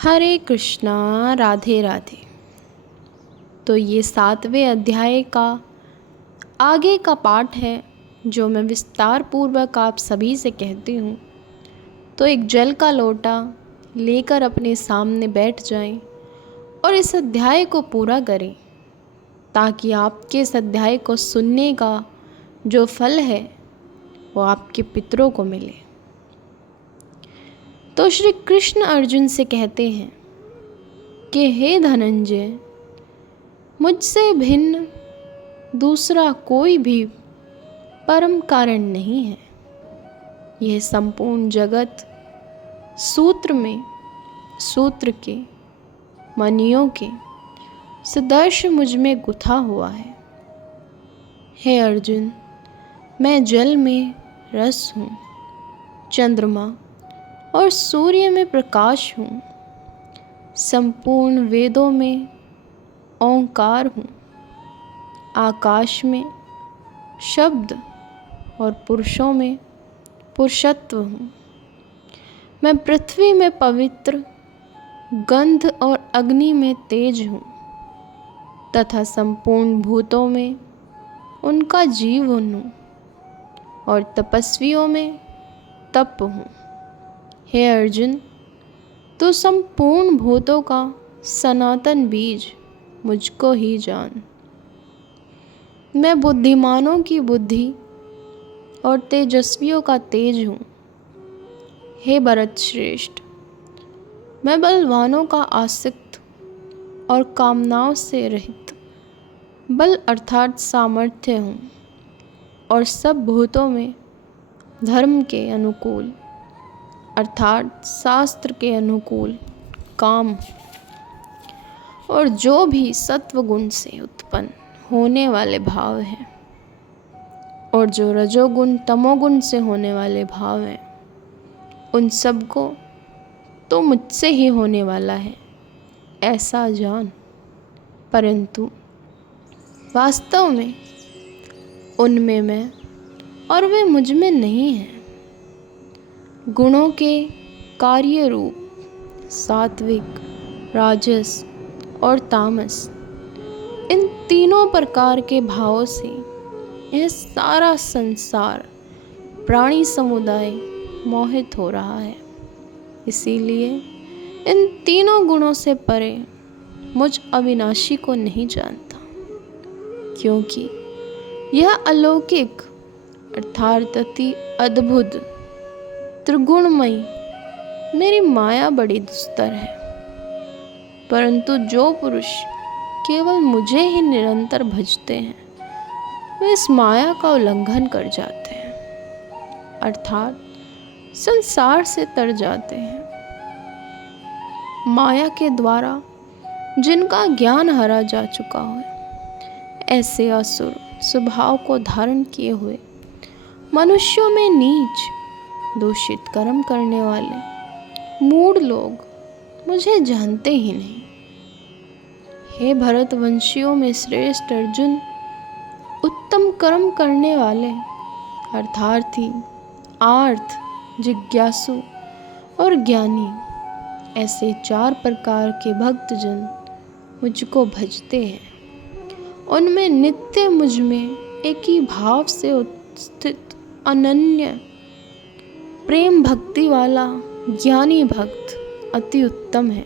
हरे कृष्णा, राधे राधे। तो ये 7वें अध्याय का आगे का पाठ है जो मैं विस्तार पूर्वक आप सभी से कहती हूँ। तो एक जल का लोटा लेकर अपने सामने बैठ जाएं और इस अध्याय को पूरा करें ताकि आपके इस अध्याय को सुनने का जो फल है वो आपके पितरों को मिले। तो श्री कृष्ण अर्जुन से कहते हैं कि हे धनंजय, मुझसे भिन्न दूसरा कोई भी परम कारण नहीं है। यह संपूर्ण जगत सूत्र के मणियों के सदृश मुझ में गुथा हुआ है। हे अर्जुन, मैं जल में रस हूँ, चंद्रमा और सूर्य में प्रकाश हूँ, संपूर्ण वेदों में ओंकार हूँ, आकाश में शब्द और पुरुषों में पुरुषत्व हूँ। मैं पृथ्वी में पवित्र, गंध और अग्नि में तेज हूँ तथा संपूर्ण भूतों में उनका जीवन हूँ और तपस्वियों में तप हूँ। हे अर्जुन, तू संपूर्ण भूतों का सनातन बीज मुझको ही जान। मैं बुद्धिमानों की बुद्धि और तेजस्वियों का तेज हूँ। हे भरत श्रेष्ठ, मैं बलवानों का आसक्त और कामनाओं से रहित बल अर्थात सामर्थ्य हूँ और सब भूतों में धर्म के अनुकूल अर्थात शास्त्र के अनुकूल काम और जो भी सत्वगुण से उत्पन्न होने वाले भाव हैं और जो रजोगुण तमोगुण से होने वाले भाव हैं, उन सब को तो मुझसे ही होने वाला है ऐसा जान। परंतु वास्तव में उनमें मैं और वे मुझ में नहीं हैं। गुणों के कार्य रूप सात्विक, राजस और तामस, इन तीनों प्रकार के भावों से यह सारा संसार प्राणी समुदाय मोहित हो रहा है। इसीलिए इन तीनों गुणों से परे मुझ अविनाशी को नहीं जानता, क्योंकि यह अलौकिक अर्थात अति अद्भुत त्रिगुणमयी मेरी माया बड़ी दुस्तर है। परंतु जो पुरुष केवल मुझे ही निरंतर भजते हैं वे इस माया का उल्लंघन कर जाते हैं अर्थात संसार से तर जाते हैं। माया के द्वारा जिनका ज्ञान हरा जा चुका है, ऐसे असुर स्वभाव को धारण किए हुए मनुष्यों में नीच दूषित कर्म करने वाले मूढ़ लोग मुझे जानते ही नहीं। हे भरत वंशियों में श्रेष्ठ अर्जुन, उत्तम कर्म करने वाले अर्थार्थी, आर्थ, जिज्ञासु और ज्ञानी, ऐसे 4 प्रकार के भक्तजन मुझको भजते हैं। उनमें नित्य मुझ में एक ही भाव से स्थित अनन्य प्रेम भक्ति वाला ज्ञानी भक्त अति उत्तम है।